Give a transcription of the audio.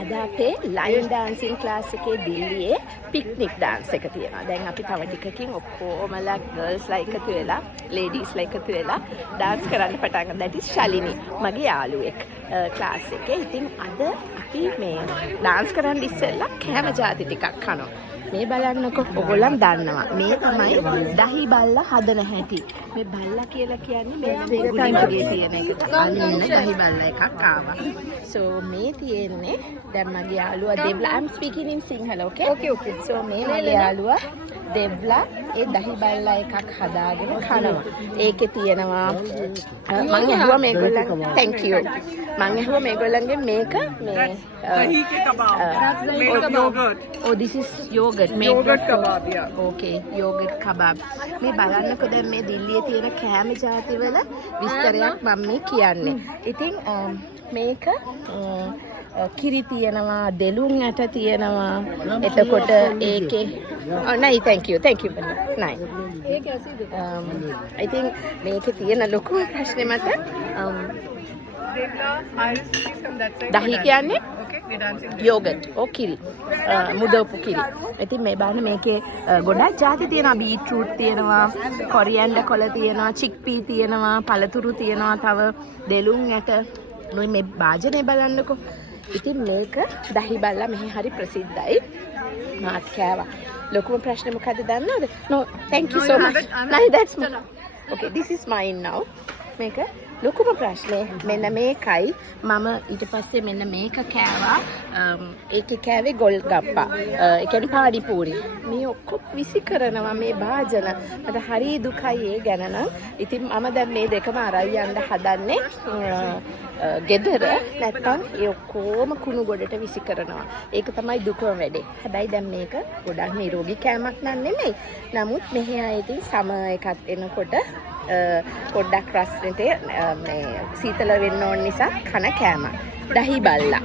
අද අපේ line dancing class එකේ දිල්ලියේ පික්නික් ඩාන්ස් එක තියෙනවා. දැන් අපි තව ටිකකින් ඔක්කොමලා ගර්ල්ස්ලා එකතු වෙලා, ලේඩීස්ලා එකතු වෙලා ඩාන්ස් කරන්න පටන් ගන්නවා. that is ශලිනි, මගේ යාළුවෙක් ක්ලාස් එකේ. ඉතින් අද අපි මේ ඩාන්ස් කරන්න ඉස්සෙල්ලා කෑම ජාති ටිකක් කනවා. මේ බලන්නකො ඔයගොල්ලන් දන්නවා මේ තමයි දහි බල්ලා හදන හැටි. මේ බල්ලා කියලා කියන්නේ මේ ගුලි වගේ තියෙන එක. අන්න දහි බල්ලා එකක් ආවා. so මේ තියෙන්නේ දැන් මගේ යාළුවා දෙව්ලා I'm speaking in Sinhala okay so මේ මගේ යාළුවා දෙව්ලා ඒ දහි බල්ලා එකක් හදාගෙන කනවා. ඒකේ තියෙනවා මම ඇහුවා මේගොල්ලන් thank you මම ඇහුවා මේගොල්ලන්ගේ මේක මේ दही के कबाब made of yogurt. oh this is yogurt made Yogurt kebab, yeah. okay yogurt kebab මේ බලන්නකෝ දැන් මේ දිල්ලියේ තියෙන කෑම ජාති වල විස්තරයක් මම මේ කියන්නේ. ඉතින් මේක කිරි තියෙනවා, දෙලුන් ඇට තියෙනවා. එතකොට ඒකේ නයි thank you නයි I think මේකේ තියෙන ලොකු ප්‍රශ්නේ මත Devla, Iris, please come that side. දහි කියන්නේ Okay, we're dancing. යෝගට් කිරි මුදවපු කිරි. ඉතින් මේ බලන්න මේකේ ගොඩක් ಜಾති තියෙනවා. බීට්‍රූට් තියෙනවා, කොරියන්ඩර් කොළ තියෙනවා, චික්පී තියෙනවා, පළතුරු තියෙනවා, තව දෙලුන් ඇට. නොයි මේ භාජනය බලන්නකෝ. ඉතින් මේක දහි බල්ලා මෙහි හරි ප්‍රසිද්ධයි. මාත් කෑවා. ලොකුම ප්‍රශ්නේ මොකද්ද දන්නවද? no thank you so much. no that's okay this is mine now. මේක ලොකුම ප්‍රශ්නේ මෙන්න මේකයි. මම ඊට පස්සේ මෙන්න මේක කෑවා. ඒකේ කෑවේ ගොල් ගප්පා. ඒ කියන්නේ පාඩි පූරි. මේ ඔක්කොම විසි කරනවා මේ භාජන. මට හරි දුකයි ඒ ගැන නම්. ඉතින් මම දැන් මේ දෙකම අරන් යන්න හදන්නේ ගෙදර. නැත්තම් ඒ ඔක්කොම කුණු ගොඩට විසි කරනවා. ඒක තමයි දුකම වැඩේ. හැබැයි දැන් මේක ගොඩක් නිරෝගී කෑමක් නන් නෙමෙයි. නමුත් මෙහි ආ ඉතින් සම එකක් එනකොට පොඩ්ඩක් රස්නෙට මේ සීතල වෙන්න ඕන නිසා කන කෑම. දහි බල්ලා